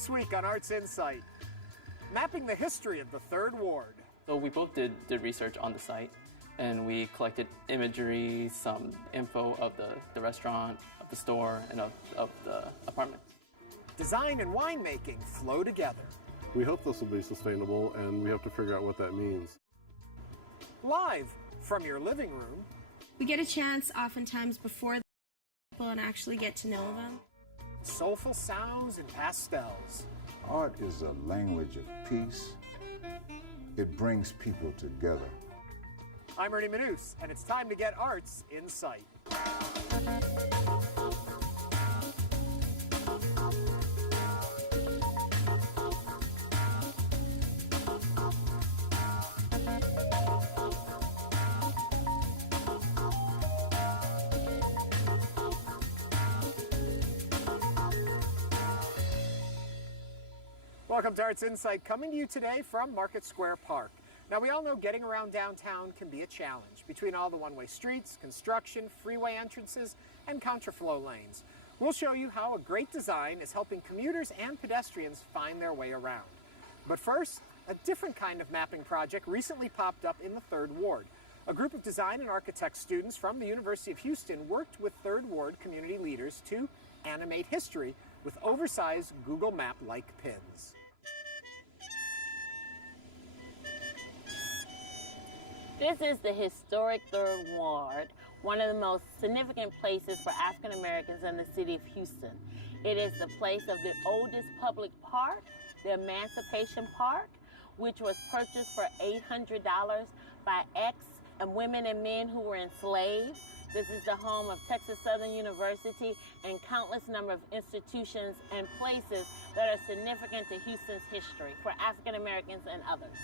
This week on Arts InSight, mapping the history of the Third Ward. So we both did research on the site, and we collected imagery, some info of the restaurant, of the store, and of the apartment. Design and winemaking flow together. We hope this will be sustainable, and we have to figure out what that means. Live from your living room. We get a chance oftentimes before the people and actually get to know them. Soulful sounds and pastels. Art is a language of peace. It brings people together. I'm Ernie Manous, and it's time to get Arts InSight. Welcome to Arts InSight, coming to you today from Market Square Park. Now, we all know getting around downtown can be a challenge between all the one-way streets, construction, freeway entrances, and counterflow lanes. We'll show you how a great design is helping commuters and pedestrians find their way around. But first, a different kind of mapping project recently popped up in the Third Ward. A group of design and architect students from the University of Houston worked with Third Ward community leaders to animate history with oversized Google Map-like pins. This is the historic Third Ward, one of the most significant places for African Americans in the city of Houston. It is the place of the oldest public park, the Emancipation Park, which was purchased for $800 by women and men who were enslaved. This is the home of Texas Southern University and countless number of institutions and places that are significant to Houston's history for African Americans and others.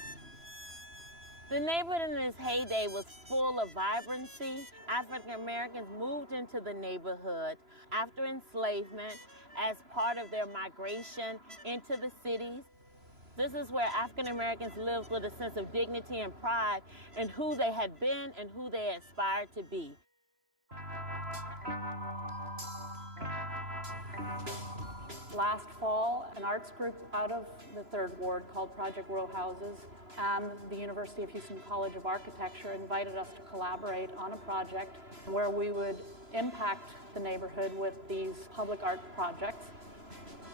The neighborhood in its heyday was full of vibrancy. African Americans moved into the neighborhood after enslavement as part of their migration into the cities. This is where African Americans lived with a sense of dignity and pride in who they had been and who they aspired to be. Last fall, an arts group out of the Third Ward called Project Row Houses and the University of Houston College of Architecture invited us to collaborate on a project where we would impact the neighborhood with these public art projects.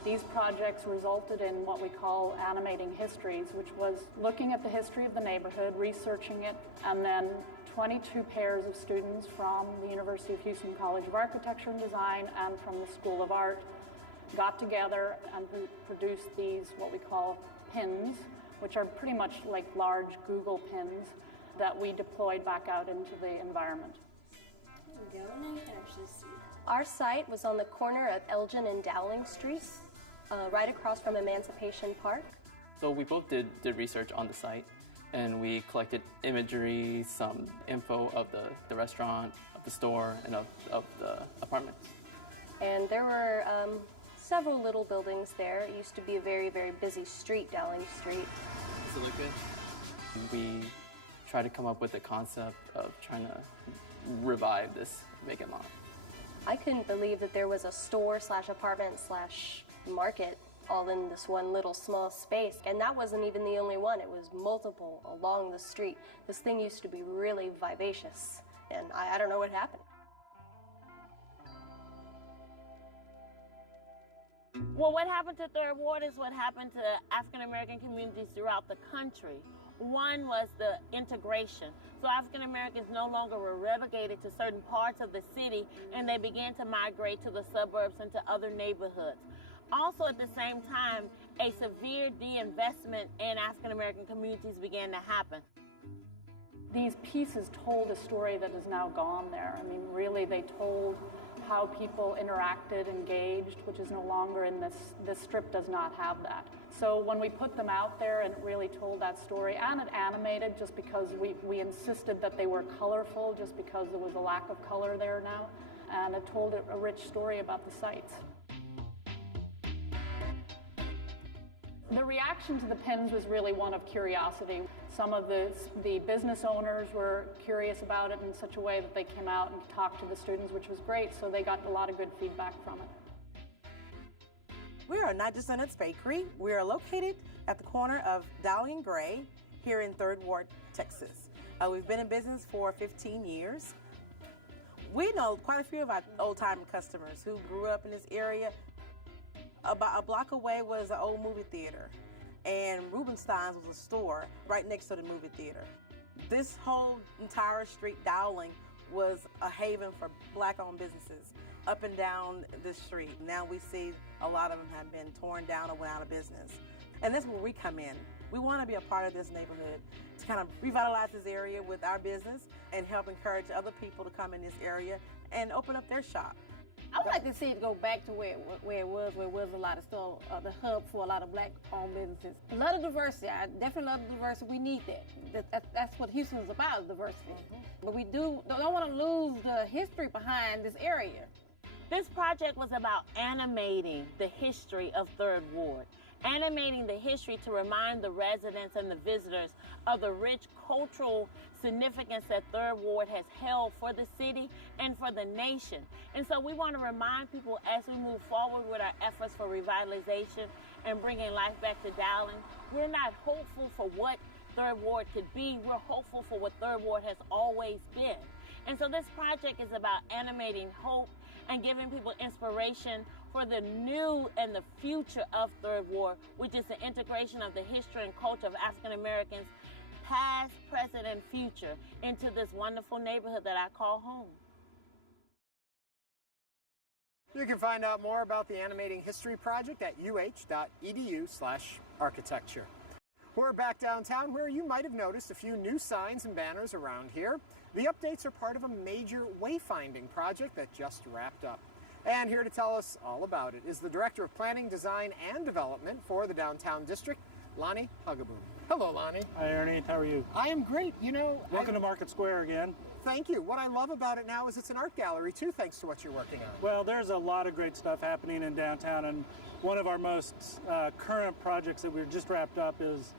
These projects resulted in what we call animating histories, which was looking at the history of the neighborhood, researching it, and then 22 pairs of students from the University of Houston College of Architecture and Design and from the School of Art got together and produced these, what we call pins, which are pretty much like large Google pins that we deployed back out into the environment. There we go, now you can actually see that. Our site was on the corner of Elgin and Dowling Streets, right across from Emancipation Park. So we both did research on the site, and we collected imagery, some info of the restaurant, of the store, and of the apartment. And there were several little buildings there. It used to be a very, very busy street, Dowling Street. Does it look good? We try to come up with a concept of trying to revive this vacant lot. I couldn't believe that there was a store slash apartment slash market all in this one little small space. And that wasn't even the only one. It was multiple along the street. This thing used to be really vivacious. And I don't know what happened. Well, what happened to Third Ward is what happened to African American communities throughout the country. One was the integration. So African Americans no longer were relegated to certain parts of the city, and they began to migrate to the suburbs and to other neighborhoods. Also, at the same time, a severe de-investment in African American communities began to happen. These pieces told a story that is now gone there. I mean, really, they told how people interacted, engaged, which is no longer in this strip does not have that. So when we put them out there, and it really told that story, and it animated just because we insisted that they were colorful, just because there was a lack of color there now, and it told a rich story about the sites. The reaction to the pins was really one of curiosity. Some of the business owners were curious about it in such a way that they came out and talked to the students, which was great, so they got a lot of good feedback from it. We are Not Just Donuts Bakery. We are located at the corner of Dowling and Gray here in 3rd Ward, Texas. We've been in business for 15 years. We know quite a few of our old-time customers who grew up in this area. About a block away was an old movie theater, and Rubenstein's was a store right next to the movie theater. This whole entire street, Dowling, was a haven for Black-owned businesses up and down this street. Now we see a lot of them have been torn down or went out of business. And that's where we come in. We want to be a part of this neighborhood to kind of revitalize this area with our business and help encourage other people to come in this area and open up their shop. I would like to see it go back to where it was a lot of still the hub for a lot of Black-owned businesses. A lot of diversity. I definitely love the diversity. We need that. That's what Houston is about, diversity. But we don't want to lose the history behind this area. This project was about animating the history of 3rd Ward, animating the history to remind the residents and the visitors of the rich cultural significance that 3rd Ward has held for the city and for the nation. And so we want to remind people as we move forward with our efforts for revitalization and bringing life back to Dowling, we're not hopeful for what 3rd Ward could be. We're hopeful for what 3rd Ward has always been. And so this project is about animating hope and giving people inspiration for the new and the future of 3rd Ward, which is the integration of the history and culture of African Americans, past, present, and future, into this wonderful neighborhood that I call home. You can find out more about the Animating History Project at uh.edu/architecture. We're back downtown where you might have noticed a few new signs and banners around here. The updates are part of a major wayfinding project that just wrapped up. And here to tell us all about it is the Director of Planning, Design, and Development for the Downtown District, Lonnie Hugaboon. Hello, Lonnie. Hi, Ernie. How are you? I am great. You know, welcome to Market Square again. Thank you. What I love about it now is it's an art gallery, too, thanks to what you're working on. Well, there's a lot of great stuff happening in downtown, and one of our most current projects that we've just wrapped up is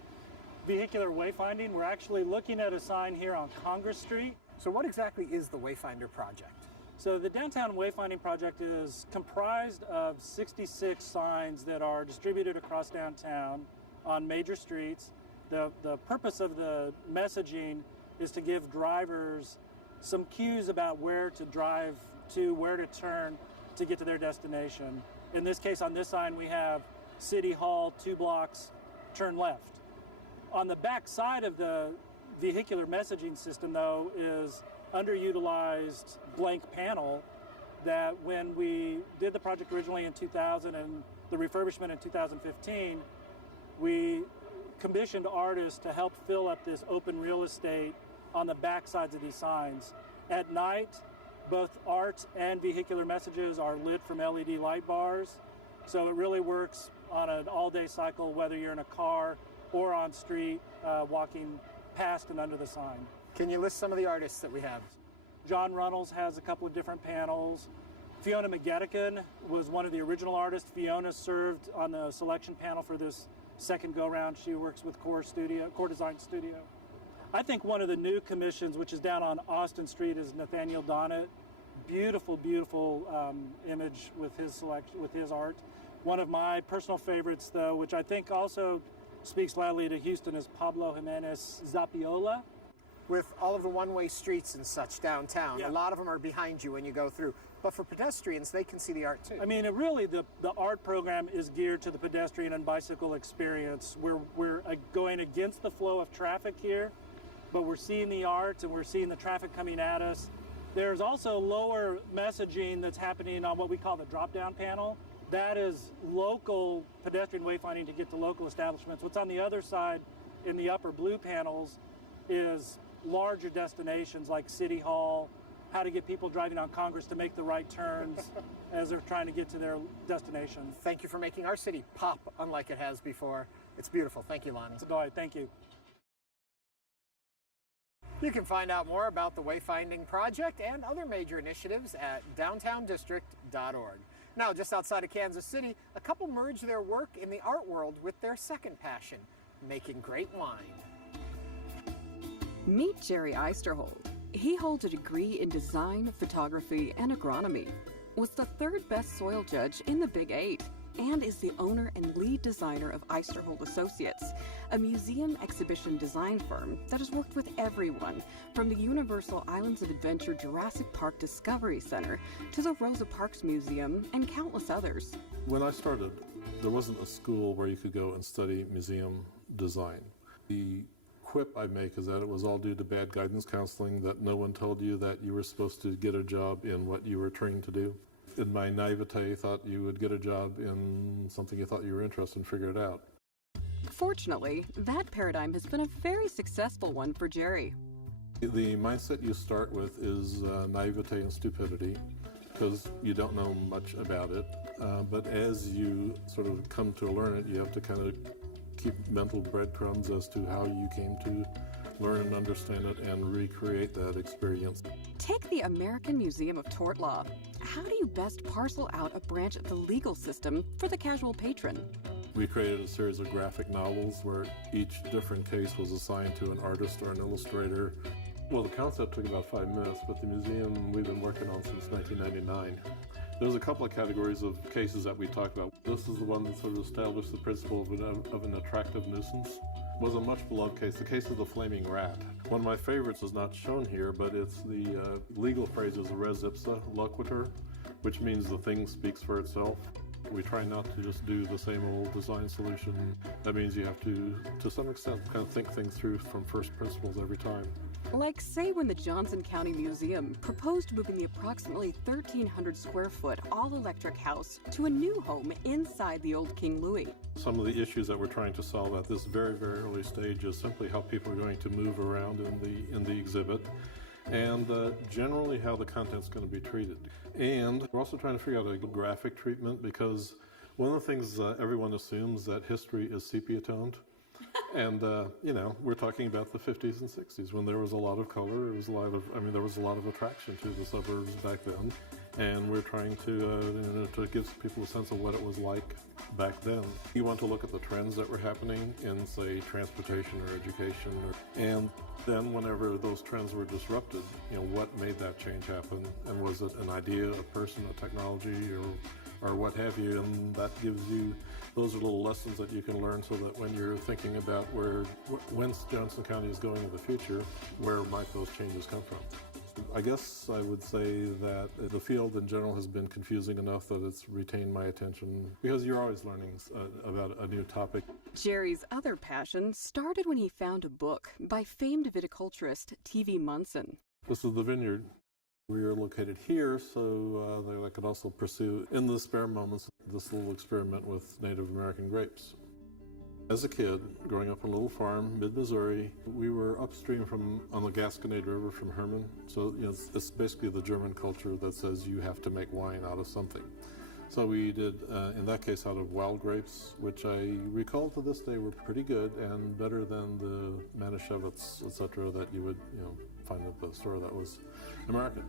vehicular wayfinding. We're actually looking at a sign here on Congress Street. So what exactly is the Wayfinder Project? So the Downtown Wayfinding Project is comprised of 66 signs that are distributed across downtown on major streets. The purpose of the messaging is to give drivers some cues about where to drive to, where to turn to get to their destination. In this case, on this sign, we have City Hall, 2 blocks, turn left. On the back side of the vehicular messaging system, though, is underutilized blank panel that when we did the project originally in 2000 and the refurbishment in 2015, we commissioned artists to help fill up this open real estate on the back sides of these signs. At night, both art and vehicular messages are lit from LED light bars, so it really works on an all-day cycle, whether you're in a car or on street, walking past and under the sign. Can you list some of the artists that we have? John Runnels has a couple of different panels. Fiona McGettigan was one of the original artists. Fiona served on the selection panel for this second go-round. She works with Core Design Studio. I think one of the new commissions, which is down on Austin Street, is Nathaniel Donnett. Beautiful, beautiful image with his selection, with his art. One of my personal favorites, though, which I think also speaks loudly to Houston, is Pablo Jimenez Zapiola. With all of the one-way streets and such downtown, yeah. A lot of them are behind you when you go through. But for pedestrians, they can see the art too. I mean, really, the art program is geared to the pedestrian and bicycle experience. We're going against the flow of traffic here, but we're seeing the art and we're seeing the traffic coming at us. There's also lower messaging that's happening on what we call the drop-down panel. That is local pedestrian wayfinding to get to local establishments. What's on the other side in the upper blue panels is larger destinations like City Hall, how to get people driving on Congress to make the right turns as they're trying to get to their destination. Thank you for making our city pop unlike it has before. It's beautiful. Thank you, Lonnie. It's a delight. Thank you. You can find out more about the Wayfinding Project and other major initiatives at downtowndistrict.org. Now, just outside of Kansas City, a couple merge their work in the art world with their second passion, making great wine. Meet Jerry Eisterhold. He holds a degree in design, photography, and agronomy. Was the 3rd best soil judge in the Big 8. and is the owner and lead designer of Eisterhold Associates, a museum exhibition design firm that has worked with everyone from the Universal Islands of Adventure Jurassic Park Discovery Center to the Rosa Parks Museum and countless others. When I started, there wasn't a school where you could go and study museum design. The quip I make is that it was all due to bad guidance counseling, that no one told you that you were supposed to get a job in what you were trained to do. In my naivete, thought you would get a job in something you thought you were interested in, figure it out. Fortunately, that paradigm has been a very successful one for Jerry. The mindset you start with is naivete and stupidity, because you don't know much about it. But as you sort of come to learn it, you have to kind of keep mental breadcrumbs as to how you came to learn and understand it and recreate that experience. Take the American Museum of Tort Law. How do you best parcel out a branch of the legal system for the casual patron? We created a series of graphic novels where each different case was assigned to an artist or an illustrator. Well, the concept took about 5 minutes, but the museum we've been working on since 1999. There's a couple of categories of cases that we talked about. This is the one that sort of established the principle of an attractive nuisance. It was a much beloved case, the case of the flaming rat. One of my favorites is not shown here, but it's the legal phrase is res ipsa loquitur, which means the thing speaks for itself. We try not to just do the same old design solution. That means you have to some extent, kind of think things through from first principles every time. Like, say, when the Johnson County Museum proposed moving the approximately 1,300 square foot all-electric house to a new home inside the old King Louis. Some of the issues that we're trying to solve at this very, very early stage is simply how people are going to move around in the exhibit, and generally how the content's going to be treated. And we're also trying to figure out a graphic treatment, because one of the things everyone assumes that history is sepia-toned. And, we're talking about the 50s and 60s when there was a lot of color. There was a lot of attraction to the suburbs back then. And we're trying to give people a sense of what it was like back then. You want to look at the trends that were happening in, say, transportation or education. And then whenever those trends were disrupted, what made that change happen? And was it an idea, a person, a technology, or what have you? And that gives you, those are little lessons that you can learn so that when you're thinking about when Johnson County is going in the future, where might those changes come from? I guess I would say that the field in general has been confusing enough that it's retained my attention, because you're always learning about a new topic. Jerry's other passion started when he found a book by famed viticulturist T.V. Munson. This is the vineyard. We are located here, so that I could also pursue, in the spare moments, this little experiment with Native American grapes. As a kid, growing up on a little farm, mid-Missouri, we were upstream on the Gasconade River from Herman. So, it's basically the German culture that says you have to make wine out of something. So we did, in that case, out of wild grapes, which I recall to this day were pretty good and better than the Manischewitz, etc., that you would, find at the store that was American.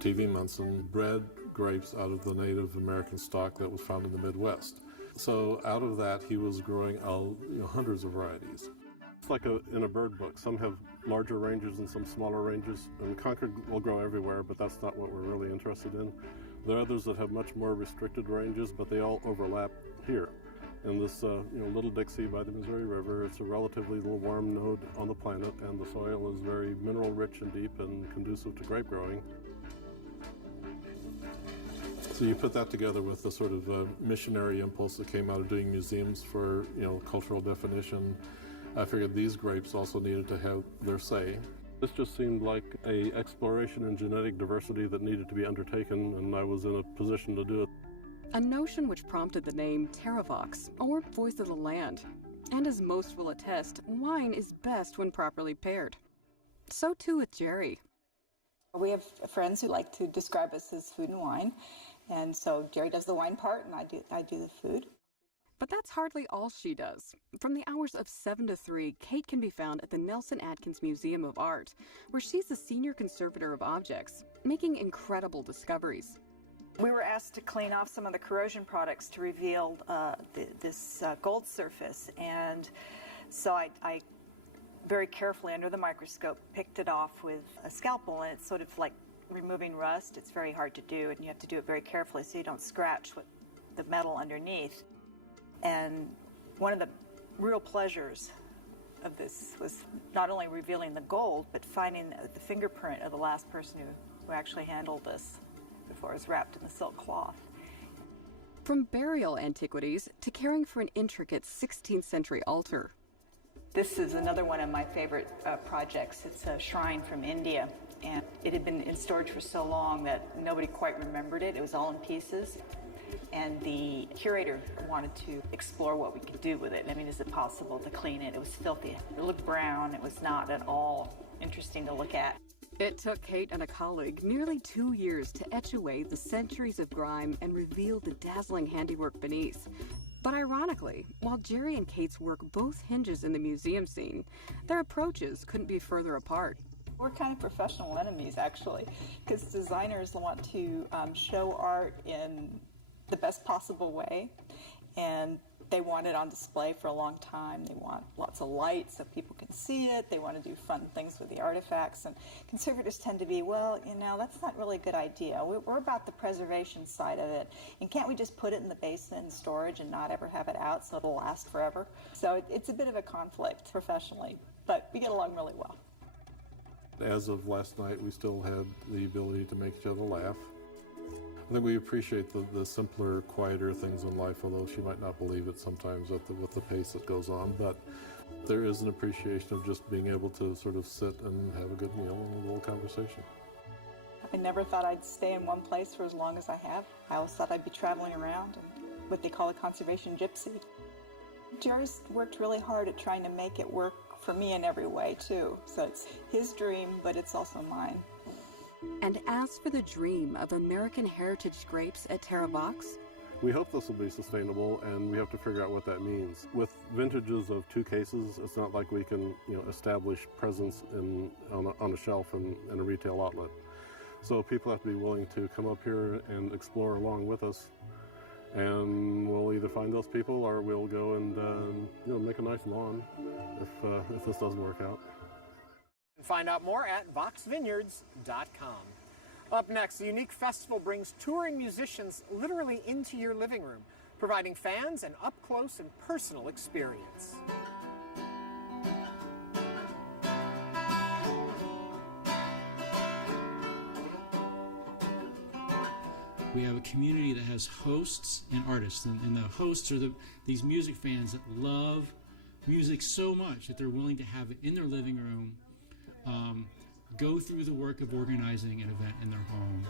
T.V. Munson bred grapes out of the Native American stock that was found in the Midwest. So out of that, he was growing hundreds of varieties. It's like in a bird book. Some have larger ranges and some smaller ranges. And Concord will grow everywhere, but that's not what we're really interested in. There are others that have much more restricted ranges, but they all overlap here. In this Little Dixie by the Missouri River, it's a relatively little warm node on the planet, and the soil is very mineral rich and deep and conducive to grape growing. So you put that together with the sort of missionary impulse that came out of doing museums for cultural definition. I figured these grapes also needed to have their say. This just seemed like an exploration in genetic diversity that needed to be undertaken, and I was in a position to do it. A notion which prompted the name Terravox, or Voice of the Land. And as most will attest, wine is best when properly paired. So too with Jerry. We have friends who like to describe us as food and wine, and so Jerry does the wine part and I do the food. But that's hardly all she does. From the hours of 7 to 3, Kate can be found at the Nelson Atkins Museum of Art, where she's the senior conservator of objects, making incredible discoveries. We were asked to clean off some of the corrosion products to reveal this gold surface, and so I very carefully under the microscope picked it off with a scalpel, and it sort of like removing rust. It's very hard to do, and you have to do it very carefully so you don't scratch the metal underneath. And one of the real pleasures of this was not only revealing the gold, but finding the fingerprint of the last person who actually handled this before it was wrapped in the silk cloth. From burial antiquities to caring for an intricate 16th century altar. This is another one of my favorite projects. It's a shrine from India, and it had been in storage for so long that nobody quite remembered it. It was all in pieces, and the curator wanted to explore what we could do with it. I mean, is it possible to clean it? It was filthy. It looked brown. It was not at all interesting to look at. It took Kate and a colleague nearly 2 years to etch away the centuries of grime and reveal the dazzling handiwork beneath. But ironically, while Jerry and Kate's work both hinges in the museum scene, their approaches couldn't be further apart. We're kind of professional enemies, actually, because designers want to show art in the best possible way, and they want it on display for a long time. They want lots of light so people can see it. They want to do fun things with the artifacts, and conservators tend to be, well, you know, that's not really a good idea. We're about the preservation side of it, and can't we just put it in the basement in storage and not ever have it out so it'll last forever? So it's a bit of a conflict professionally, but we get along really well. As of last night, we still had the ability to make each other laugh. I think we appreciate the simpler, quieter things in life, although she might not believe it sometimes with the pace that goes on. But there is an appreciation of just being able to sort of sit and have a good meal and a little conversation. I never thought I'd stay in one place for as long as I have. I always thought I'd be traveling around, and what they call a conservation gypsy. Jerry's worked really hard at trying to make it work for me in every way, too. So it's his dream, but it's also mine. And as for the dream of American heritage grapes at Terravox, we hope this will be sustainable, and we have to figure out what that means. With vintages of 2 cases, it's not like we can, establish presence on a shelf in a retail outlet. So people have to be willing to come up here and explore along with us, and we'll either find those people or we'll go and make a nice lawn if this doesn't work out. Find out more at voxvineyards.com. Up next, the unique festival brings touring musicians literally into your living room, providing fans an up-close and personal experience. We have a community that has hosts and artists, and the hosts are these music fans that love music so much that they're willing to have it in their living room, go through the work of organizing an event in their home,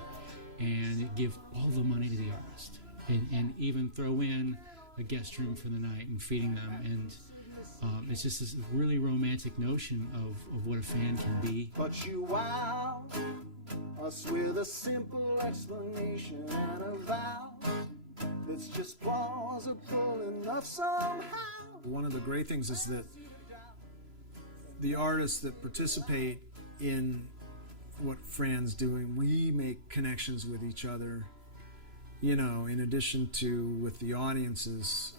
and give all the money to the artist, and even throw in a guest room for the night and feeding them. And it's just this really romantic notion of what a fan can be. But you wow us with a simple explanation and a vow that's just plausible enough somehow. One of the great things is that the artists that participate in what Fran's doing, we make connections with each other, in addition to with the audiences.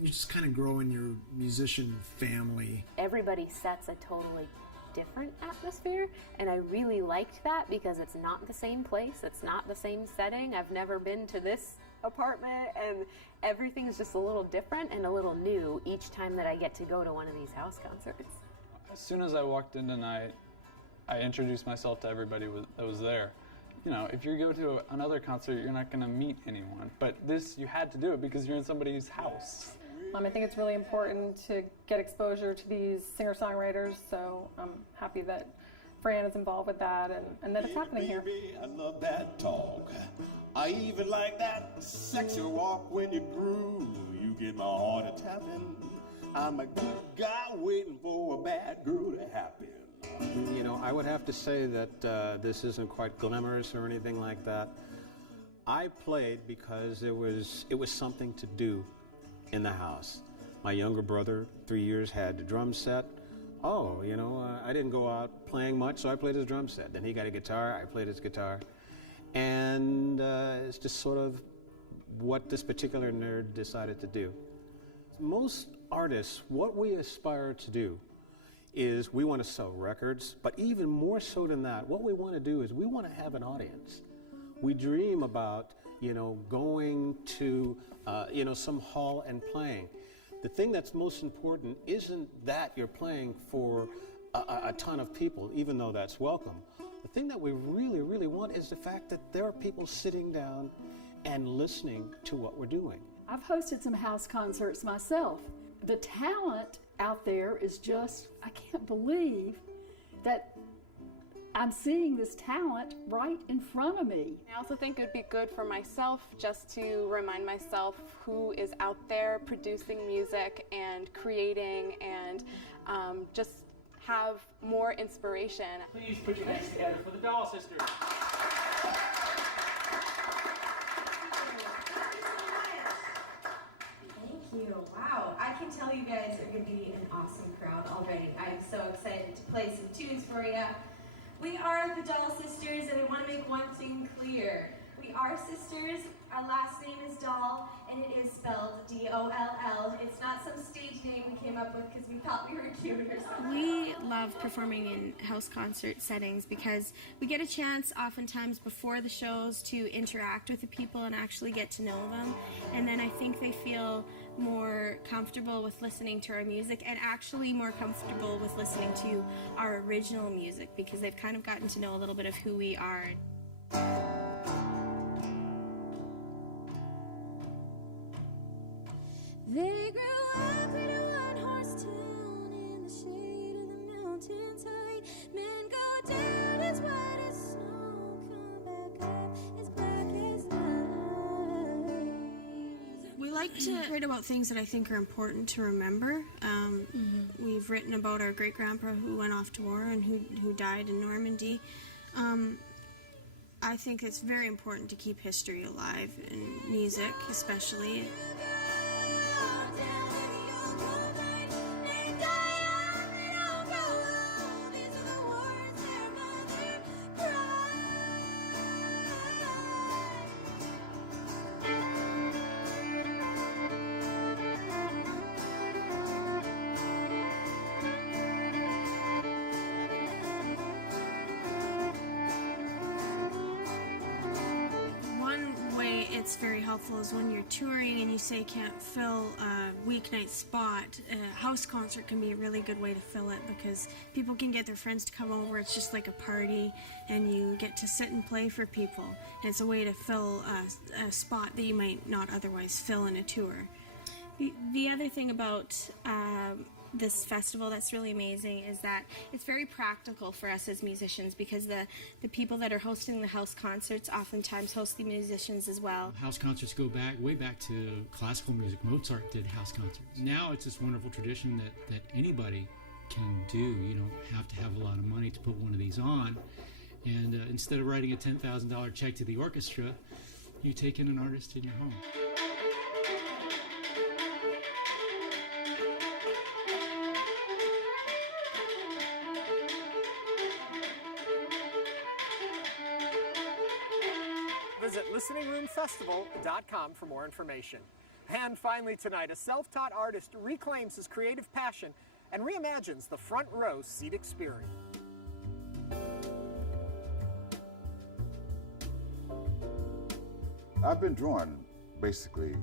You just kind of grow in your musician family. Everybody sets a totally different atmosphere, and I really liked that because it's not the same place, it's not the same setting. I've never been to this apartment, and everything's just a little different and a little new each time that I get to go to one of these house concerts. As soon as I walked in tonight, I introduced myself to everybody that was there. If you go to another concert, you're not going to meet anyone. But this, you had to do it because you're in somebody's house. I think it's really important to get exposure to these singer-songwriters, so I'm happy that Fran is involved with that and that it's happening here. I love that talk. I even like that sexy walk when you groove. You get my heart a-tapping. I'm a good guy waiting for a bad girl to happen. I would have to say that this isn't quite glamorous or anything like that. I played because it was something to do in the house. My younger brother, 3 years, had the drum set. I didn't go out playing much, so I played his drum set. Then he got a guitar, I played his guitar. And it's just sort of what this particular nerd decided to do. Most artists, what we aspire to do is we want to sell records, but even more so than that, what we want to do is we want to have an audience. We dream about, going to, some hall and playing. The thing that's most important isn't that you're playing for a ton of people, even though that's welcome. The thing that we really, really want is the fact that there are people sitting down and listening to what we're doing. I've hosted some house concerts myself. The talent out there is just, I can't believe that I'm seeing this talent right in front of me. I also think it would be good for myself just to remind myself who is out there producing music and creating and just have more inspiration. Please put your hands together for the Doll Sisters. Thank you. Wow. I can tell you guys are going to be an awesome crowd already. I'm so excited to play some tunes for you. We are the Doll Sisters, and we want to make one thing clear. We are sisters. Our last name is Doll, and it is spelled D-O-L-L. It's not some stage name we came up with because we thought we were cute or something. We love performing in house concert settings because we get a chance oftentimes before the shows to interact with the people and actually get to know them. And then I think they feel more comfortable with listening to our music and actually more comfortable with listening to our original music because they've kind of gotten to know a little bit of who we are. They grew up in a one-horse town in the shade of the mountainside. Men go down as white as snow, come back up as black as night. We like to write about things that I think are important to remember. We've written about our great-grandpa who went off to war and who died in Normandy. I think it's very important to keep history alive, in music especially. It's very helpful is when you're touring and you say can't fill a weeknight spot, a house concert can be a really good way to fill it because people can get their friends to come over. It's just like a party and you get to sit and play for people. And it's a way to fill a spot that you might not otherwise fill in a tour. The other thing about this festival that's really amazing is that it's very practical for us as musicians because the people that are hosting the house concerts oftentimes host the musicians as well. House concerts go way back to classical music. Mozart did house concerts. Now it's this wonderful tradition that anybody can do. You don't have to have a lot of money to put one of these on. And instead of writing a $10,000 check to the orchestra, you take in an artist in your home. Visit listeningroomfestival.com for more information. And finally tonight, a self-taught artist reclaims his creative passion and reimagines the front row seat experience. I've been drawing basically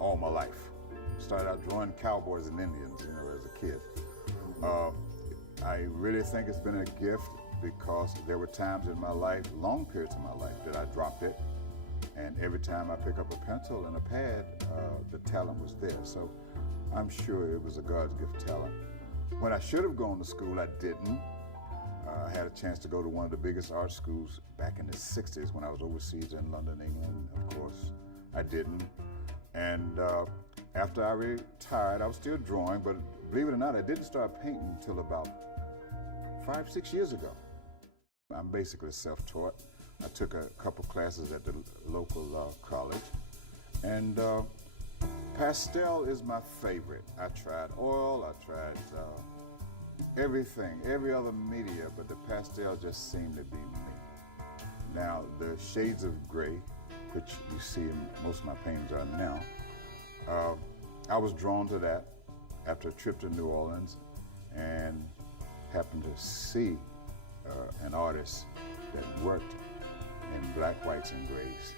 all my life. Started out drawing cowboys and Indians, as a kid. I really think it's been a gift because there were times in my life, long periods of my life, that I dropped it. And every time I pick up a pencil and a pad, the talent was there. So I'm sure it was a God's gift talent. When I should have gone to school, I didn't. I had a chance to go to one of the biggest art schools back in the 60s when I was overseas in London, England. Of course, I didn't. And after I retired, I was still drawing, but believe it or not, I didn't start painting until about 5-6 years ago. I'm basically self-taught. I took a couple classes at the local college, and pastel is my favorite. I tried oil, I tried everything, every other media, but the pastel just seemed to be me. Now, the shades of gray, which you see in most of my paintings are now, I was drawn to that after a trip to New Orleans, and happened to see an artist that worked in black, whites, and grays.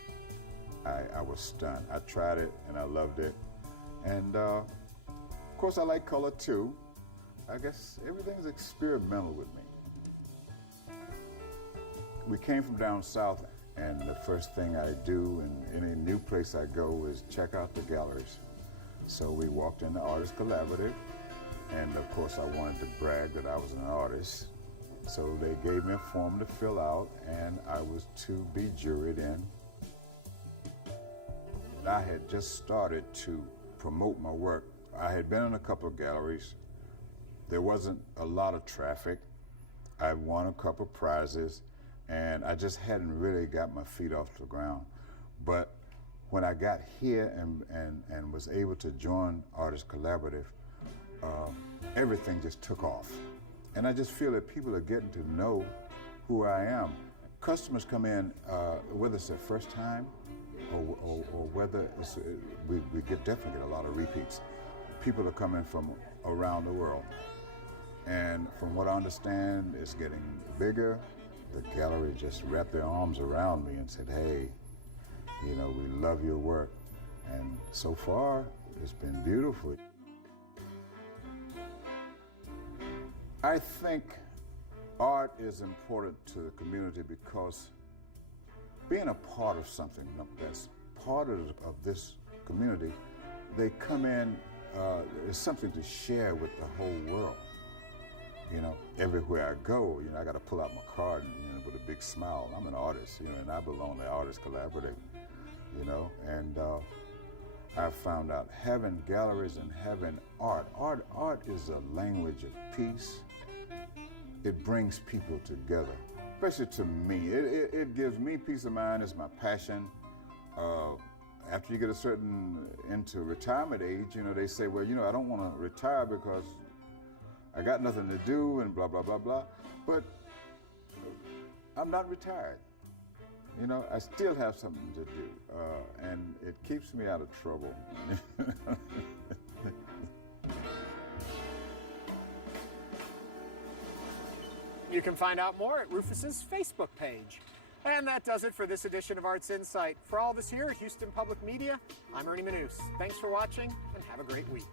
I was stunned. I tried it and I loved it. And of course I like color too. I guess everything's experimental with me. We came from down south, and the first thing I do in any new place I go is check out the galleries. So we walked in the Artist Collaborative, and of course I wanted to brag that I was an artist. So they gave me a form to fill out, and I was to be juried in. I had just started to promote my work. I had been in a couple of galleries. There wasn't a lot of traffic. I won a couple of prizes, and I just hadn't really got my feet off the ground. But when I got here and was able to join Artist Collaborative, everything just took off. And I just feel that people are getting to know who I am. Customers come in, whether it's their first time or whether it's, we definitely get a lot of repeats. People are coming from around the world. And from what I understand, it's getting bigger. The gallery just wrapped their arms around me and said, hey, you know, we love your work. And so far, it's been beautiful. I think art is important to the community because being a part of something that's part of this community, they come in, it's something to share with the whole world. You know, everywhere I go, you know, I got to pull out my card and, you know, with a big smile. I'm an artist, you know, and I belong to Artist Collaborative, you know, and I found out having galleries and having art is a language of peace. It brings people together, especially to me. It gives me peace of mind. It's my passion. After you get a certain into retirement age, you know, they say, well, you know, I don't want to retire because I got nothing to do and blah, blah, blah, blah. But I'm not retired. You know, I still have something to do, and it keeps me out of trouble. You can find out more at Rufus's Facebook page. And that does it for this edition of Arts Insight. For all of us here at Houston Public Media, I'm Ernie Manous. Thanks for watching, and have a great week.